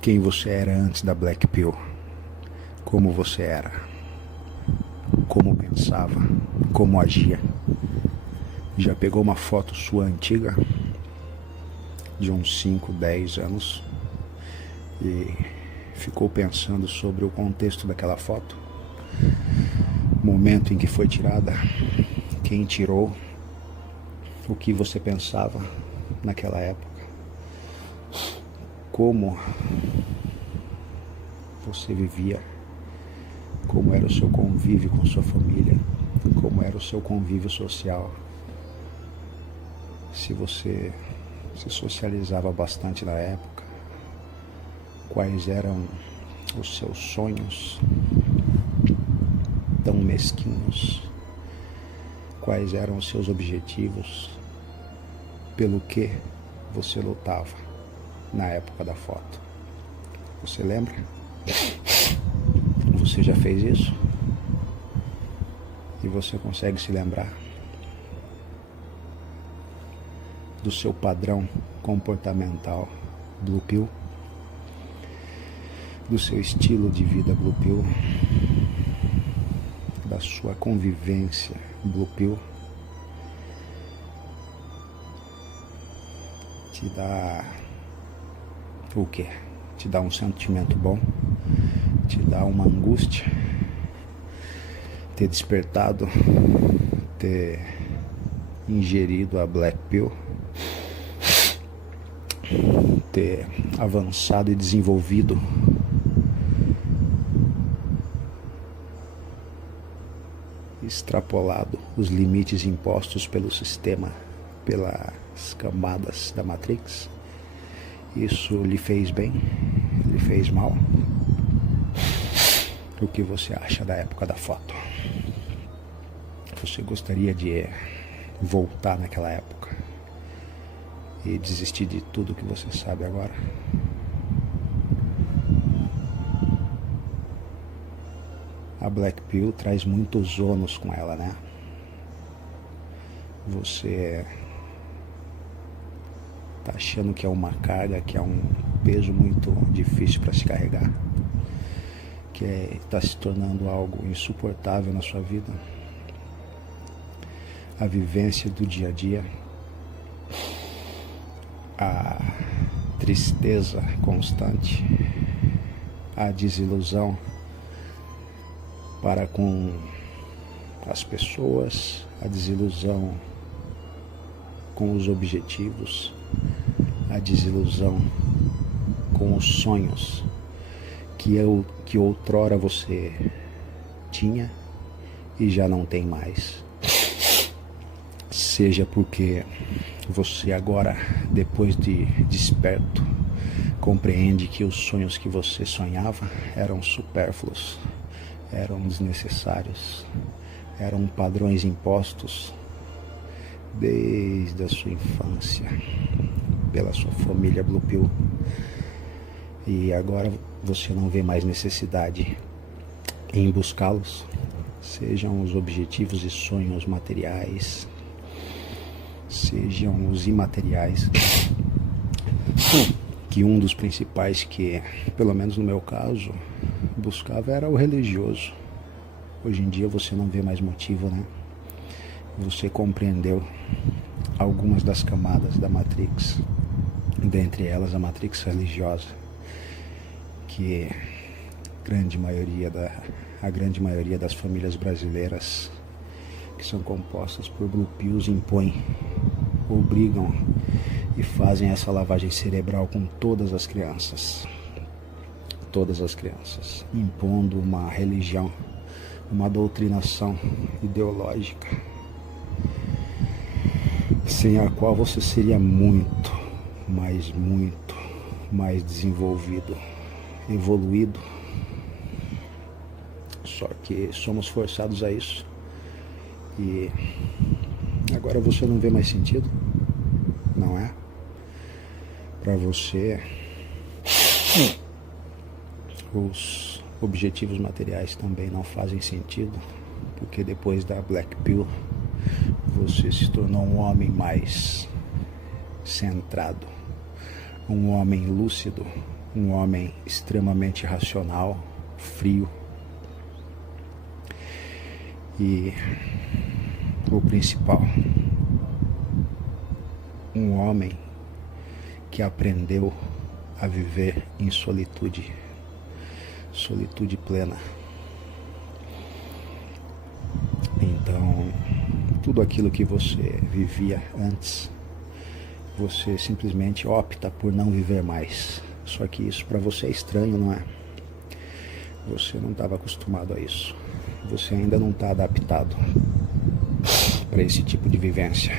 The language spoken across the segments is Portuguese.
quem você era antes da Black Pill, como você era, como pensava, como agia. Já pegou uma foto sua antiga, de uns 5, 10 anos, e ficou pensando sobre o contexto daquela foto, momento em que foi tirada, quem tirou, o que você pensava naquela época, como você vivia, como era o seu convívio com sua família, como era o seu convívio social, se você se socializava bastante na época, quais eram os seus sonhos tão mesquinhos, quais eram os seus objetivos, pelo que você lutava na época da foto. Você lembra? Você já fez isso? E você consegue se lembrar do seu padrão comportamental Blue Pill, do seu estilo de vida Blue Pill, da sua convivência Blue Pill? Te dá o quê? Te dá um sentimento bom? Te dá uma angústia? Ter despertado, ter ingerido a Black Pill, ter avançado e desenvolvido extrapolado os limites impostos pelo sistema, pelas camadas da Matrix? Isso lhe fez bem? Lhe fez mal? O que você acha da época da foto? Você gostaria de voltar naquela época e desistir de tudo que você sabe agora? A Black Pill traz muitos ônus com ela, né? Você tá achando que é uma carga, que é um peso muito difícil para se carregar, que está se tornando algo insuportável na sua vida. A vivência do dia a dia, a tristeza constante, a desilusão para com as pessoas, a desilusão com os objetivos, a desilusão com os sonhos que outrora você tinha e já não tem mais. Seja porque você agora, depois de desperto, compreende que os sonhos que você sonhava eram supérfluos, eram desnecessários, eram padrões impostos desde a sua infância pela sua família Blue Pill, e agora você não vê mais necessidade em buscá-los, sejam os objetivos e sonhos materiais, sejam os imateriais, que um dos principais que, pelo menos no meu caso, buscava era o religioso. Hoje em dia você não vê mais motivo, né? Você compreendeu algumas das camadas da Matrix, dentre elas a Matrix religiosa, que a grande maioria das famílias brasileiras, que são compostas por Blue Pills, impõem, obrigam e fazem essa lavagem cerebral com todas as crianças, impondo uma religião, uma doutrinação ideológica, sem a qual você seria muito mais desenvolvido, evoluído. Só que somos forçados a isso, e agora você não vê mais sentido, não é? Para você, os objetivos materiais também não fazem sentido, porque depois da Black Pill você se tornou um homem mais centrado, um homem lúcido, um homem extremamente racional, frio. E o principal, um homem que aprendeu a viver em solitude, solitude plena. Então, tudo aquilo que você vivia antes, você simplesmente opta por não viver mais. Só que isso para você é estranho, não é? Você não estava acostumado a isso. Você ainda não está adaptado para esse tipo de vivência,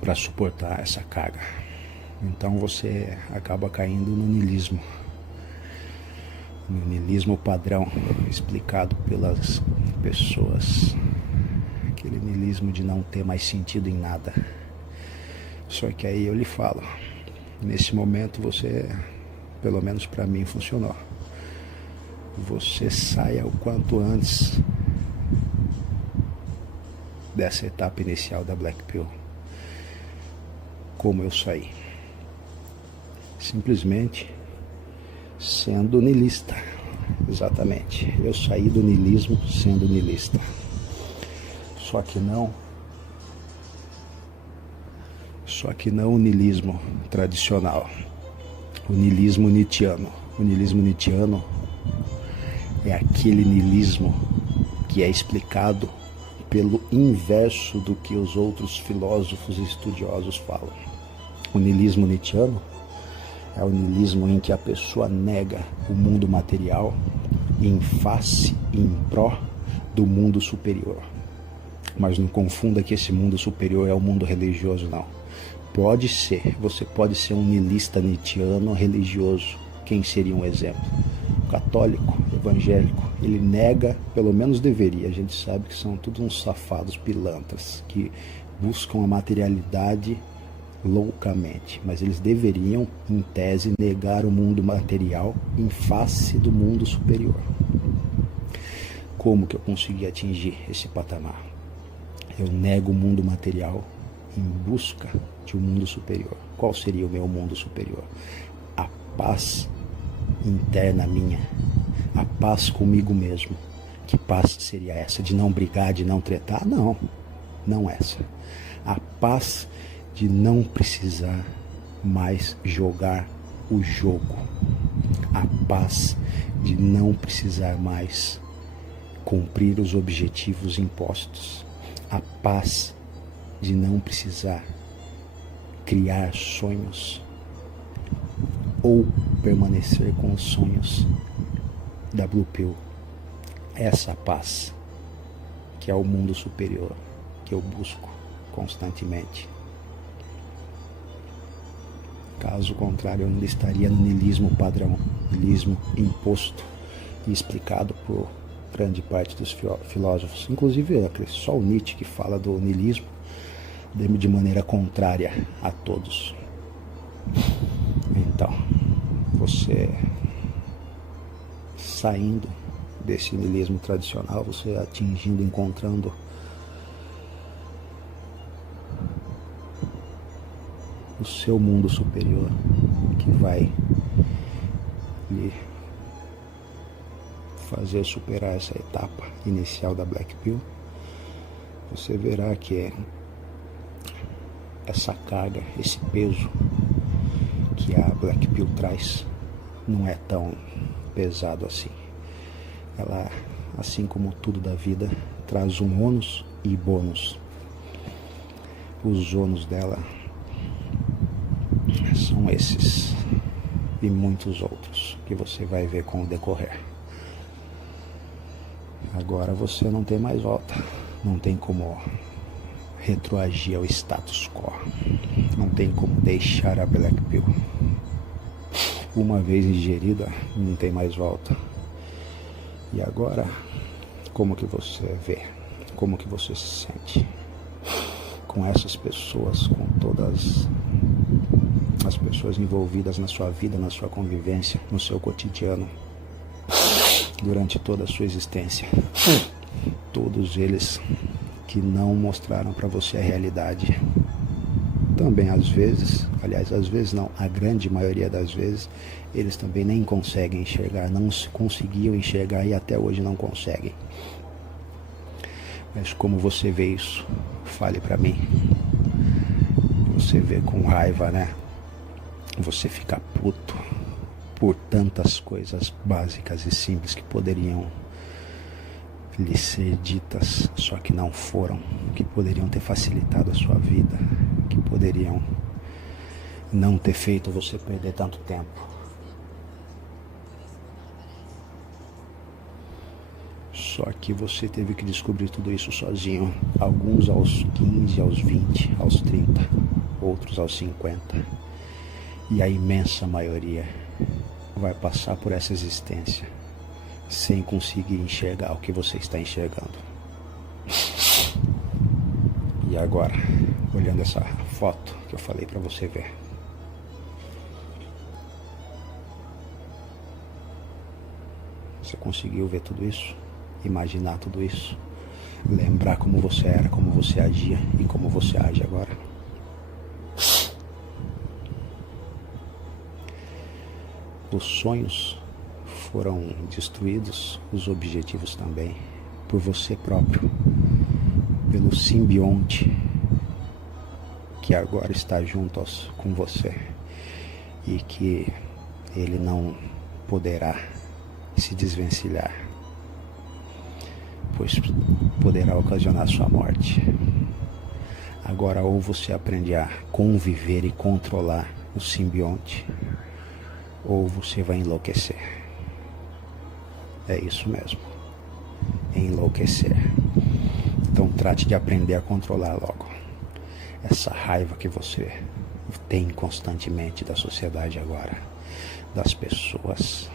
para suportar essa carga. Então você acaba caindo no niilismo. No niilismo padrão explicado pelas pessoas. Aquele niilismo de não ter mais sentido em nada. Só que aí eu lhe falo, nesse momento você, pelo menos para mim, funcionou. Você saia o quanto antes dessa etapa inicial da Black Pill. Como eu saí? Simplesmente sendo niilista. Exatamente. Eu saí do niilismo sendo niilista. Só que não o niilismo tradicional. O niilismo nietzschiano. O niilismo nietzschiano é aquele niilismo que é explicado pelo inverso do que os outros filósofos e estudiosos falam. O niilismo nietzschiano é o niilismo em que a pessoa nega o mundo material em face e em pró do mundo superior. Mas não confunda que esse mundo superior é o mundo religioso, não. Pode ser, você pode ser um niilista nietzschiano religioso. Quem seria um exemplo? Católico, evangélico. Ele nega, pelo menos deveria, a gente sabe que são todos uns safados pilantras que buscam a materialidade loucamente, mas eles deveriam, em tese, negar o mundo material em face do mundo superior. Como que eu consegui atingir esse patamar? Eu nego o mundo material em busca de um mundo superior. Qual seria o meu mundo superior? A paz interna minha, a paz comigo mesmo. Que paz seria essa? De não brigar, de não tretar? Não, não essa. A paz de não precisar mais jogar o jogo. A paz de não precisar mais cumprir os objetivos impostos. A paz de não precisar criar sonhos ou permanecer com os sonhos da Blue Pill. Essa paz que é o mundo superior que eu busco constantemente. Caso contrário, eu ainda estaria no niilismo padrão, niilismo imposto e explicado por grande parte dos filósofos. Inclusive, só o Nietzsche que fala do niilismo de maneira contrária a todos. Então, você saindo desse niilismo tradicional, você atingindo, encontrando o seu mundo superior, que vai lhe fazer superar essa etapa inicial da Black Pill. Você verá que essa carga, esse peso que a Black Pill traz não é tão pesado assim. Ela, assim como tudo da vida, traz um ônus e bônus. Os ônus dela são esses e muitos outros que você vai ver com o decorrer. Agora você não tem mais volta, não tem como retroagir ao status quo, não tem como deixar a Black Pill. Uma vez ingerida, não tem mais volta. E agora, como que você vê? Como que você se sente com essas pessoas, com todas as pessoas envolvidas na sua vida, na sua convivência, no seu cotidiano, durante toda a sua existência? Todos eles que não mostraram para você a realidade, também às vezes, aliás, às vezes não, a grande maioria das vezes, eles também nem conseguem enxergar, não conseguiam enxergar e até hoje não conseguem. Mas como você vê isso? Fale pra mim. Você vê com raiva, né? Você fica puto por tantas coisas básicas e simples que poderiam lhe ser ditas, só que não foram, que poderiam ter facilitado a sua vida, que poderiam não ter feito você perder tanto tempo. Só que você teve que descobrir tudo isso sozinho. Alguns aos 15, aos 20, aos 30, outros aos 50. E a imensa maioria vai passar por essa existência sem conseguir enxergar o que você está enxergando. E agora, olhando essa foto que eu falei para você ver. Você conseguiu ver tudo isso? Imaginar tudo isso? Lembrar como você era, como você agia e como você age agora? Os sonhos foram destruídos, os objetivos também, por você próprio, pelo simbionte que agora está junto com você e que ele não poderá se desvencilhar, pois poderá ocasionar sua morte. Agora, ou você aprende a conviver e controlar o simbionte, ou você vai enlouquecer. É isso mesmo, enlouquecer. Então trate de aprender a controlar logo essa raiva que você tem constantemente da sociedade agora, das pessoas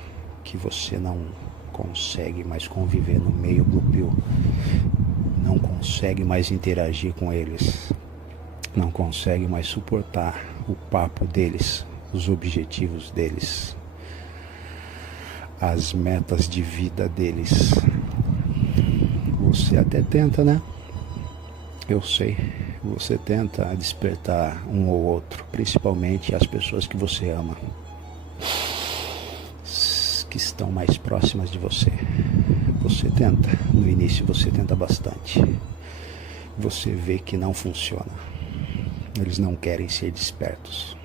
que você não consegue mais conviver no meio Blue Pill, não consegue mais interagir com eles, não consegue mais suportar o papo deles, os objetivos deles, as metas de vida deles. Você até tenta, né? Eu sei, você tenta despertar um ou outro, principalmente as pessoas que você ama, que estão mais próximas de você. Você tenta, no início você tenta bastante. Você vê que não funciona. Eles não querem ser despertos.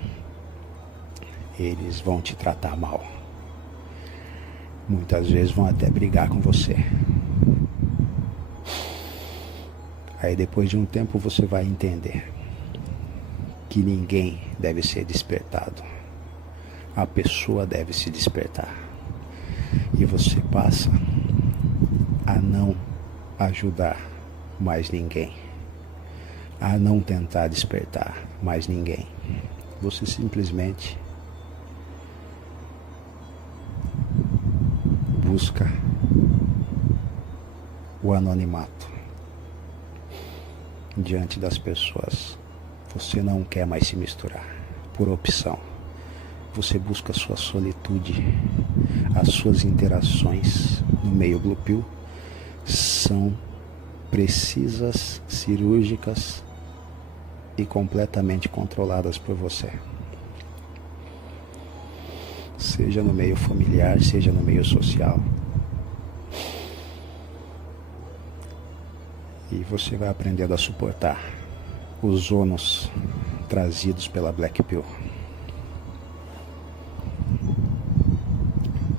Eles vão te tratar mal. Muitas vezes vão até brigar com você. Aí depois de um tempo você vai entender que ninguém deve ser despertado. A pessoa deve se despertar. E você passa a não ajudar mais ninguém, a não tentar despertar mais ninguém. Você simplesmente busca o anonimato diante das pessoas. Você não quer mais se misturar por opção. Você busca a sua solitude. As suas interações no meio Blue Pill são precisas, cirúrgicas e completamente controladas por você. Seja no meio familiar, seja no meio social. E você vai aprendendo a suportar os ônus trazidos pela Black Pill.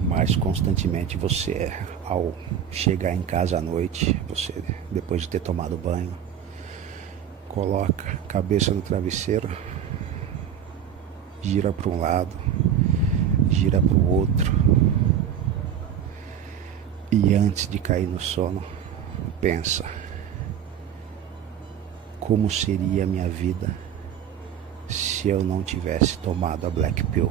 Mas constantemente você, ao chegar em casa à noite, você, depois de ter tomado banho, coloca a cabeça no travesseiro, gira para um lado, gira para o outro, e antes de cair no sono, pensa: como seria a minha vida se eu não tivesse tomado a Black Pill?